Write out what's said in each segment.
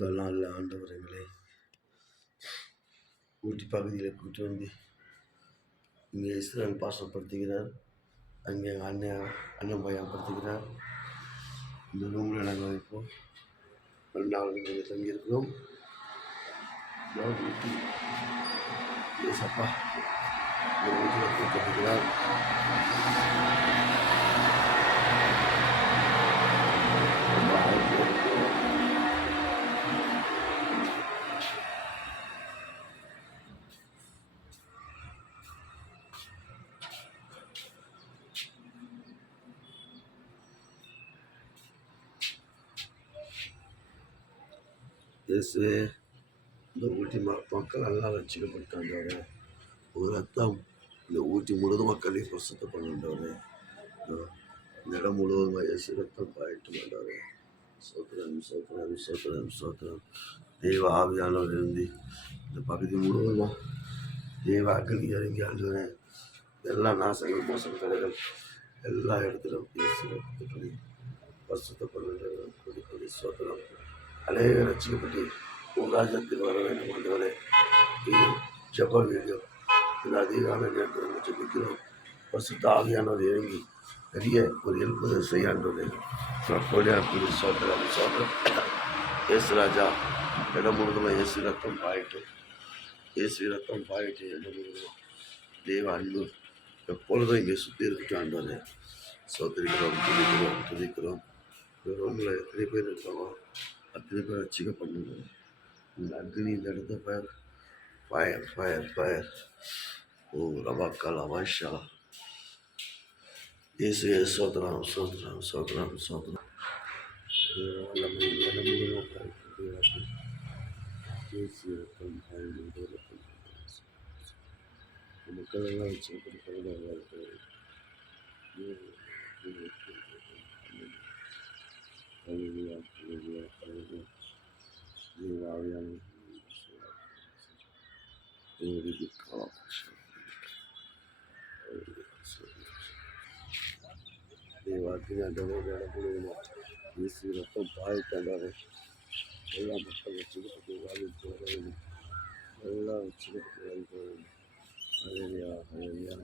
முதல் நாளில் ஆண்டவர் எங்களை ஊட்டி பகுதியில் கூட்டி வந்து இங்கே இஸ்ரேல் பாசப்படுத்துகிறார். அங்கே எங்கள் அண்ணன் பையன் படுத்துக்கிறார். இந்த ரூமில் நாங்கள் இப்போ 2 நாள் தங்கியிருக்கிறோம். ஊட்டி ஏசப்பா இந்த வீட்டில் கூட்டப்படுகிறார். இயேசுவே, இந்த ஊட்டி மக்கள் எல்லாம் ரட்சிக்கப்பட்டாண்டவரே. ஒரு ரத்தம் இந்த ஊட்டி முழுவதும் மக்களை பிரசுத்தம் பண்ணுண்டவரே. இந்த இடம் முழுவதும் இயேசு ரத்தம் பாயிட்டு மாண்டவரே. சோத்திரம் சோத்திரம் சோத்திரம் சோத்திரம். தெய்வ ஆவியானவர் இருந்து இந்த பகுதி முழுவதும் தெய்வ அக்னி இறங்கி ஆண்டவரே. எல்லா நாசங்கள் மோசம் கடைகள் எல்லா இடத்திலும் இயேசு ரத்தப்படி பிரசுத்தம் பண்ணுண்டவர். கொடி கொடி சோத்திரம். அநேக ரட்சிக்கப்பட்டு உங்கள் ராஜ்யத்தில் வர வேண்டும் ஆண்டவரே. இது ஜெப வீடியோ. இது அதிகால நேரத்தில் நம்ம ஜெபிக்கிறோம். பரிசுத்த ஆவியானவர் இறங்கி பெரிய ஒரு எழுப்புதல் செய்யாண்டது. சோத்திரம் சோத்திரம். இயேசு ராஜா இடம் முழுவதும் இயேசு ரத்தம் பாயிட்டு, இயேசு ரத்தம் பாயிட்டு இடம் முழுவதும் தெய்வ அன்பு எப்பொழுதும் இங்கே சுற்றி இருக்கட்டும் ஆண்டவரே. சோத்திரிக்கிறோம், துதிக்கிறோம் துதிக்கிறோம். இந்த ரூமில் எத்தனை பேர் இருக்காங்க, அத்தனை பேர் ரட்சிக்க பண்ணுங்க. இந்த அக்னி இந்த இடத்த ஃபயர் ஃபயர் ஃபயர் ஃபயர். ஓ ரபாக்காலா வாஷா. இயேசு சோதரம் சோதரம் சோதரம் சோதரம். மக்கள் எல்லாம் வச்சு ரத்தம் பாய்த்தாண்டாரு. எல்லா மக்கள் வச்சுக்கிட்டு எல்லாம் வச்சுக்கிட்டு அலையா அலையா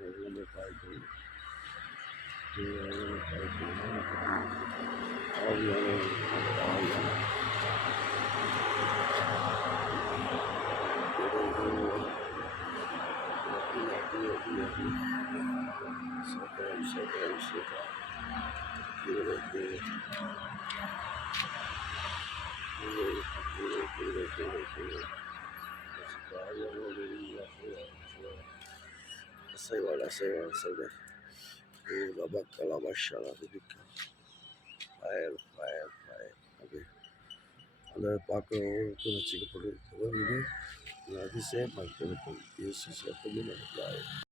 வெள்ளமே பாய்க்கும். Sayvala sayvala sayvala. Rabakala bashala bibika. Fire fire fire. Okay. அந்த பார்க்குறவங்களுக்கு வச்சுக்கப்படுது. அதிசயம் மக்களுக்கு இயேசு சத்தமே நமக்கு